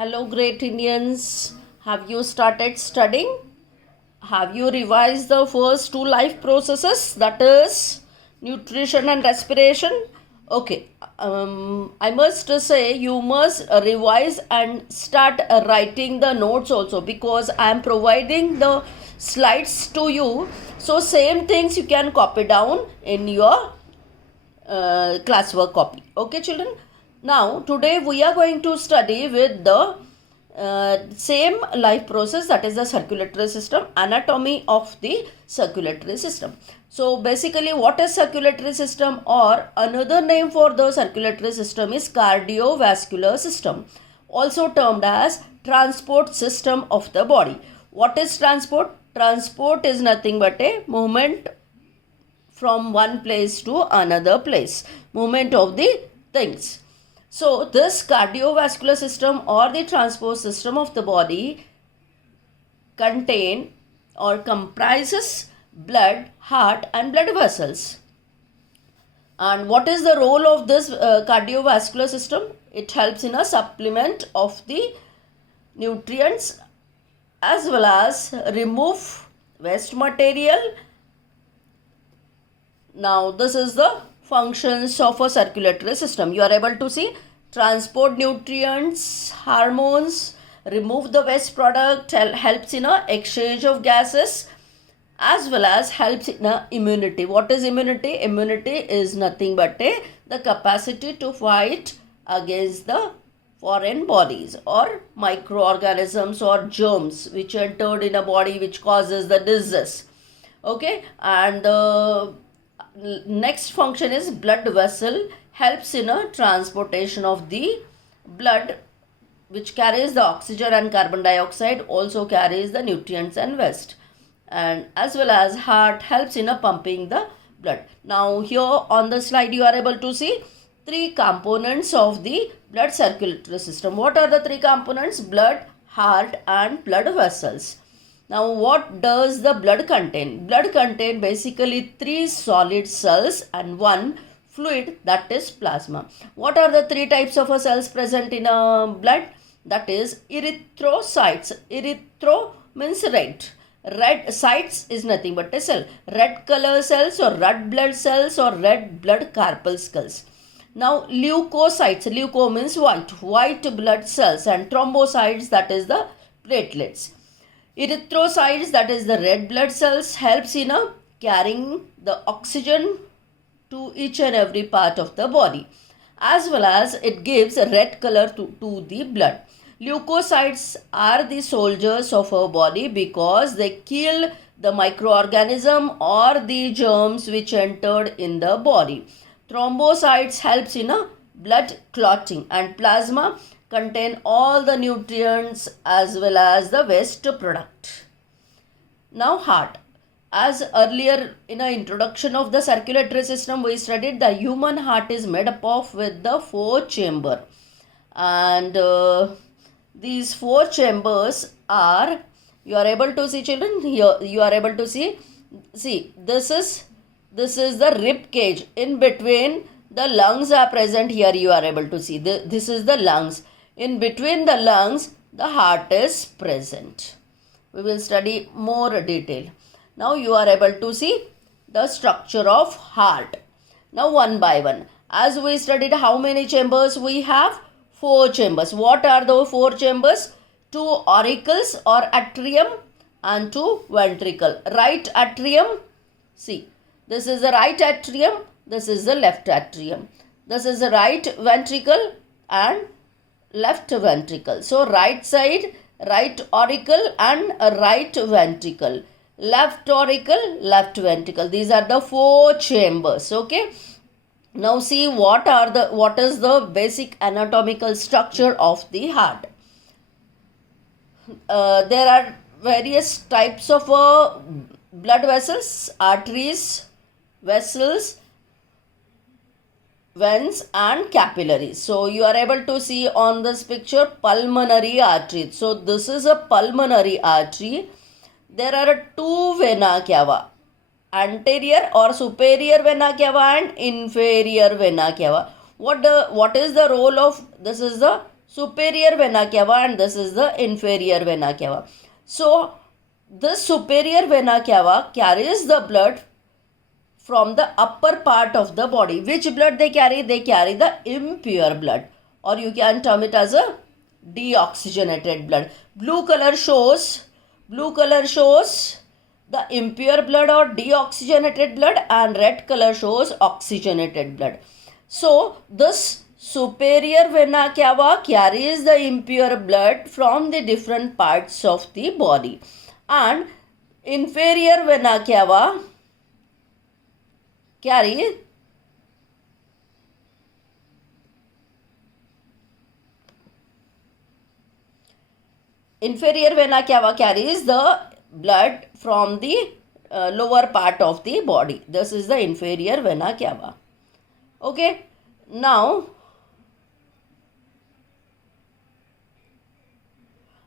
Hello, great Indians. Have you started studying? Have you revised the first two life processes, that is, nutrition and respiration? Okay, I must say you must revise and start writing the notes also, because I am providing the slides to you. So, same things you can copy down in your classwork copy. Okay, children. Now, today we are going to study with the same life process, that is the circulatory system, anatomy of the circulatory system. So, basically, what is circulatory system, or another name for the circulatory system is cardiovascular system, also termed as transport system of the body. What is transport? Transport is nothing but a movement from one place to another place, movement of the things. So this cardiovascular system or the transport system of the body contain or comprises blood, heart and blood vessels. And what is the role of this cardiovascular system? It helps in a supplement of the nutrients as well as remove waste material. Now this is the functions of a circulatory system. You are able to see transport nutrients, hormones, remove the waste product, helps in a exchange of gases, as well as helps in a immunity. What is immunity? Immunity is nothing but the capacity to fight against the foreign bodies or microorganisms or germs which entered in a body which causes the disease. Okay, and the next function is blood vessel, helps in a transportation of the blood which carries the oxygen and carbon dioxide, also carries the nutrients and waste, and as well as heart helps in a pumping the blood. Now here on the slide you are able to see three components of the blood circulatory system. What are the three components? Blood, heart and blood vessels. Now what does the blood contain? Blood contain basically three solid cells and one fluid, that is plasma. What are the three types of cells present in a blood? That is erythrocytes. Erythro means red. Red cytes is nothing but a cell. Red color cells or red blood cells or red blood corpuscles. Now leukocytes. Leuco means white. White blood cells, and thrombocytes, that is the platelets. Erythrocytes, that is the red blood cells, helps in carrying the oxygen to each and every part of the body, as well as it gives a red color to the blood. Leukocytes are the soldiers of our body because they kill the microorganism or the germs which entered in the body. Thrombocytes helps in blood clotting, and plasma contain all the nutrients as well as the waste product. Now heart. As earlier in our introduction of the circulatory system we studied, the human heart is made up of with the four chamber, and these four chambers are, you are able to see children, here you are able to see this is the rib cage. In between the lungs are present. Here you are able to see this is the lungs. In between the lungs, the heart is present. We will study more detail. Now you are able to see the structure of heart. Now one by one. As we studied, how many chambers we have? Four chambers. What are the four chambers? Two auricles or atrium and two ventricle. Right atrium. See, this is the right atrium. This is the left atrium. This is the right ventricle and left ventricle. So right side, right auricle and a right ventricle. Left auricle, left ventricle. These are the four chambers. Okay. Now see what is the basic anatomical structure of the heart. There are various types of blood vessels, arteries, vessels, veins and capillaries. So you are able to see on this picture pulmonary artery. So this is a pulmonary artery. There are two vena cava, anterior or superior vena cava and inferior vena cava. What is the role of, this is the superior vena cava and this is the inferior vena cava. So this superior vena cava carries the blood from the upper part of the body. Which blood they carry? They carry the impure blood, or you can term it as a deoxygenated blood. Blue color shows the impure blood or deoxygenated blood, and red color shows oxygenated blood. So this superior vena cava carries the impure blood from the different parts of the body, and inferior vena cava carries the blood from the lower part of the body. This is the inferior vena cava. Okay, now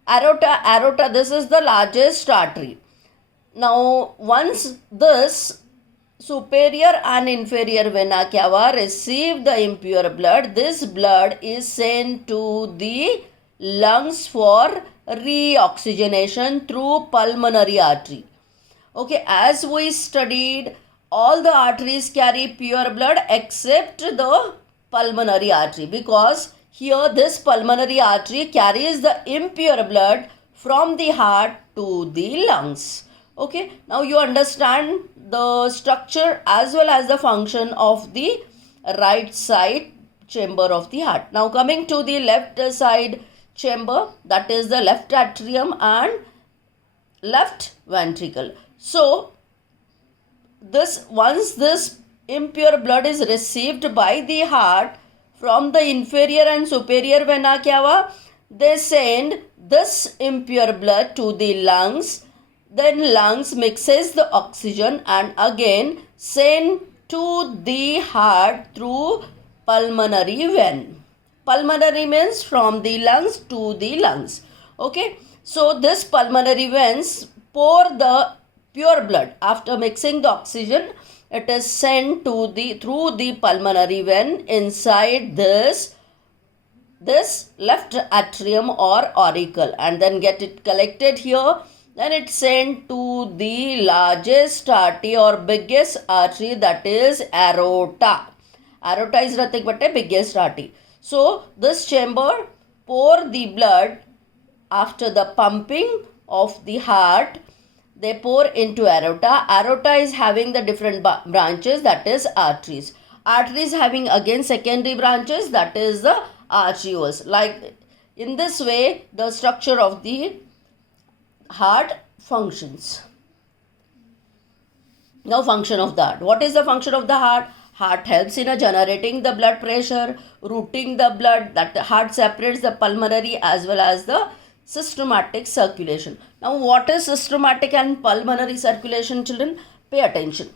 aorta, this is the largest artery. Now once this superior and inferior vena cava receive the impure blood, this blood is sent to the lungs for reoxygenation through pulmonary artery. Okay, as we studied, all the arteries carry pure blood except the pulmonary artery, because here this pulmonary artery carries the impure blood from the heart to the lungs. Okay, now you understand the structure as well as the function of the right side chamber of the heart. Now coming to the left side chamber, that is the left atrium and left ventricle. So once this impure blood is received by the heart from the inferior and superior vena cava, they send this impure blood to the lungs. Then lungs mixes the oxygen and again send to the heart through pulmonary vein. Pulmonary means from the lungs to the lungs. Okay, so this pulmonary veins pour the pure blood. After mixing the oxygen, it is sent to through the pulmonary vein inside this left atrium or auricle, and then get it collected here. Then it's sent to the largest artery or biggest artery, that is aorta. Aorta is nothing but a biggest artery. So this chamber pour the blood after the pumping of the heart. They pour into aorta. Aorta is having the different branches, that is arteries. Arteries having again secondary branches, that is the arterioles. Like in this way, the structure of the heart functions. Now function of the heart. What is the function of the heart? Heart helps in generating the blood pressure, routing the blood. That the heart separates the pulmonary as well as the systematic circulation. Now what is systematic and pulmonary circulation, children? Pay attention.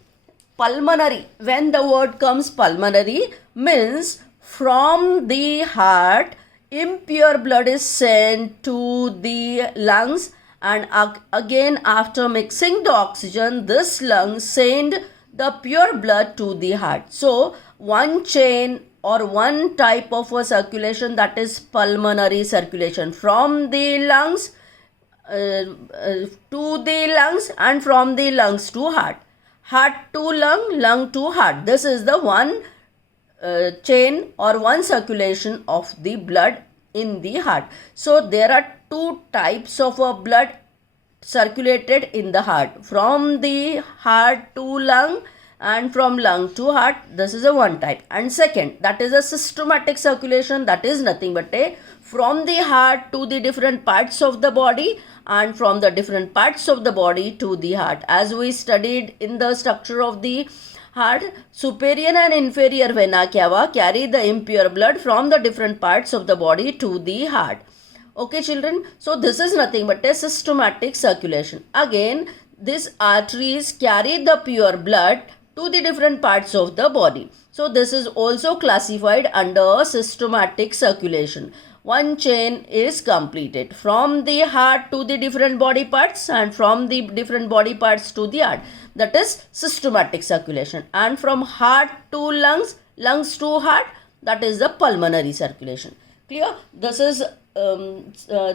Pulmonary, when the word comes pulmonary, means from the heart impure blood is sent to the lungs, and again after mixing the oxygen, this lung send the pure blood to the heart. So one chain or one type of a circulation, that is pulmonary circulation, from the lungs to the lungs and from the lungs to heart. Heart to lung, lung to heart. This is the one chain or one circulation of the blood in the heart. So there are two types of blood circulated in the heart, from the heart to lung and from lung to heart. This is a one type. And second, that is a systematic circulation. That is nothing but from the heart to the different parts of the body and from the different parts of the body to the heart. As we studied in the structure of the heart, superior and inferior vena cava carry the impure blood from the different parts of the body to the heart. Okay, children. So this is nothing but a systematic circulation. Again, these arteries carry the pure blood to the different parts of the body. So this is also classified under systematic circulation. One chain is completed from the heart to the different body parts and from the different body parts to the heart. That is systematic circulation. And from heart to lungs, lungs to heart, that is the pulmonary circulation. Clear? This is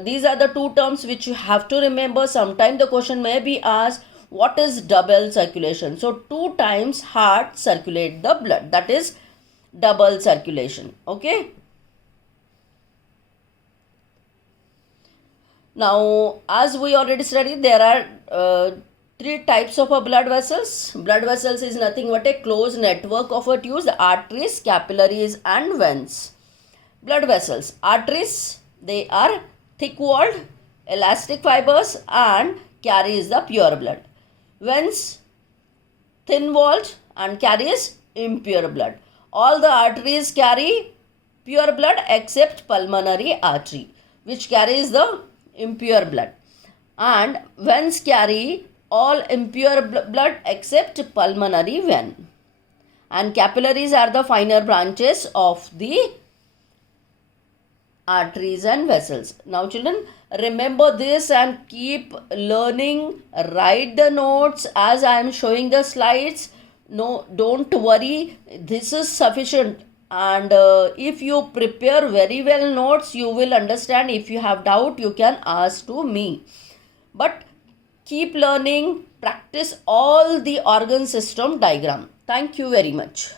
these are the two terms which you have to remember. Sometime the question may be asked, what is double circulation? So 2 times heart circulate the blood. That is double circulation. Okay. Now, as we already studied, there are 3 types of blood vessels. Blood vessels is nothing but a closed network of a tubes, arteries, capillaries, and veins. Blood vessels. Arteries, they are thick-walled, elastic fibers and carries the pure blood. Veins, thin-walled and carries impure blood. All the arteries carry pure blood except pulmonary artery, which carries the impure blood. And veins carry all impure blood except pulmonary vein. And capillaries are the finer branches of the arteries and vessels. Now children, remember this and keep learning. Write the notes as I am showing the slides. No, don't worry, this is sufficient. And if you prepare very well notes, you will understand. If you have doubt, you can ask to me. But keep learning, practice all the organ system diagram. Thank you very much.